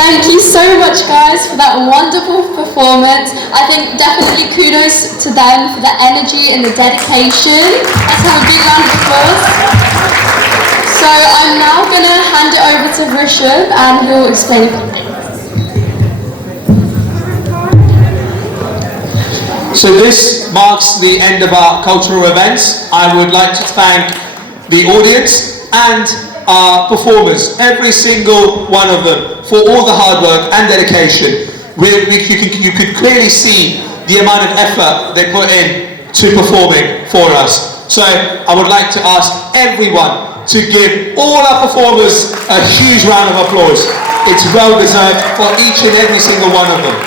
Thank you so much, guys, for that wonderful performance. I think definitely kudos to them for the energy and the dedication. Let's have a big round of applause. So I'm now going to hand it over to Rishabh and he'll explain a few things. So this marks the end of our cultural events. I would like to thank the audience and our performers, every single one of them, for all the hard work and dedication. You could clearly see the amount of effort they put in to performing for us. So I would like to ask everyone to give all our performers a huge round of applause. It's well deserved for each and every single one of them.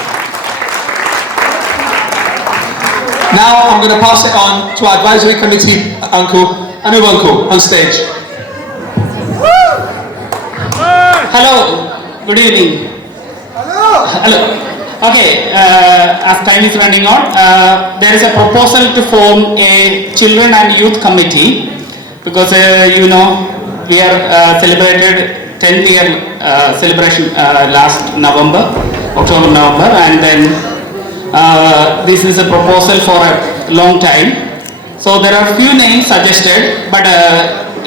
Now I'm going to pass it on to our advisory committee uncle, Anup uncle, on stage. Hello, good evening. Hello. Okay, as time is running on, there is a proposal to form a children and youth committee because you know we are celebrated 10th year celebration last November, October-November, and then this is a proposal for a long time. So there are few names suggested, but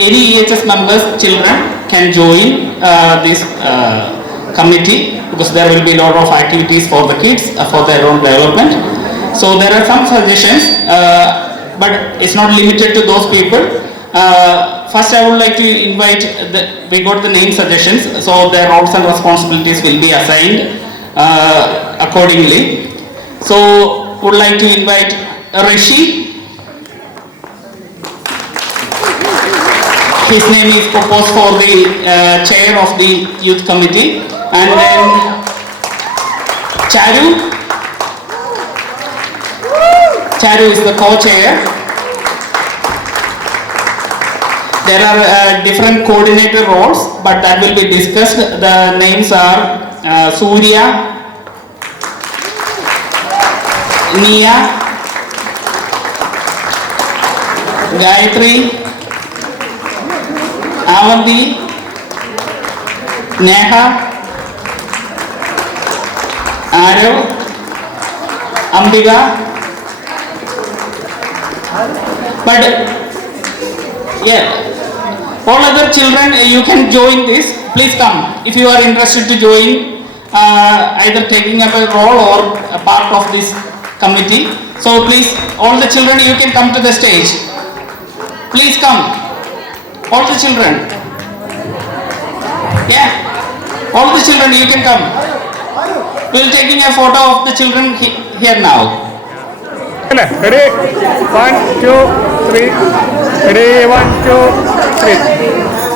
any EHS members, children can join this committee because there will be a lot of activities for the kids for their own development. So there are some suggestions, but it's not limited to those people. First, I would like to invite, we got the name suggestions, so their roles and responsibilities will be assigned accordingly. So, would like to invite Rishi. His name is proposed for the chair of the youth committee, and then Charu. Charu is the co-chair. There are different coordinator roles, but that will be discussed. The names are Surya, Nia, Gayatri, Avanti, Neha, Arav, Ambika. But yeah, all other children, you can join this. Please come if you are interested to join, either taking up a role or a part of this committee. So please, all the children, you can come to the stage. Please come, all the children. Yeah, all the children, you can come. We'll taking a photo of the children here now. Ready? 1, 2, 3. Ready? 1, 2, 3.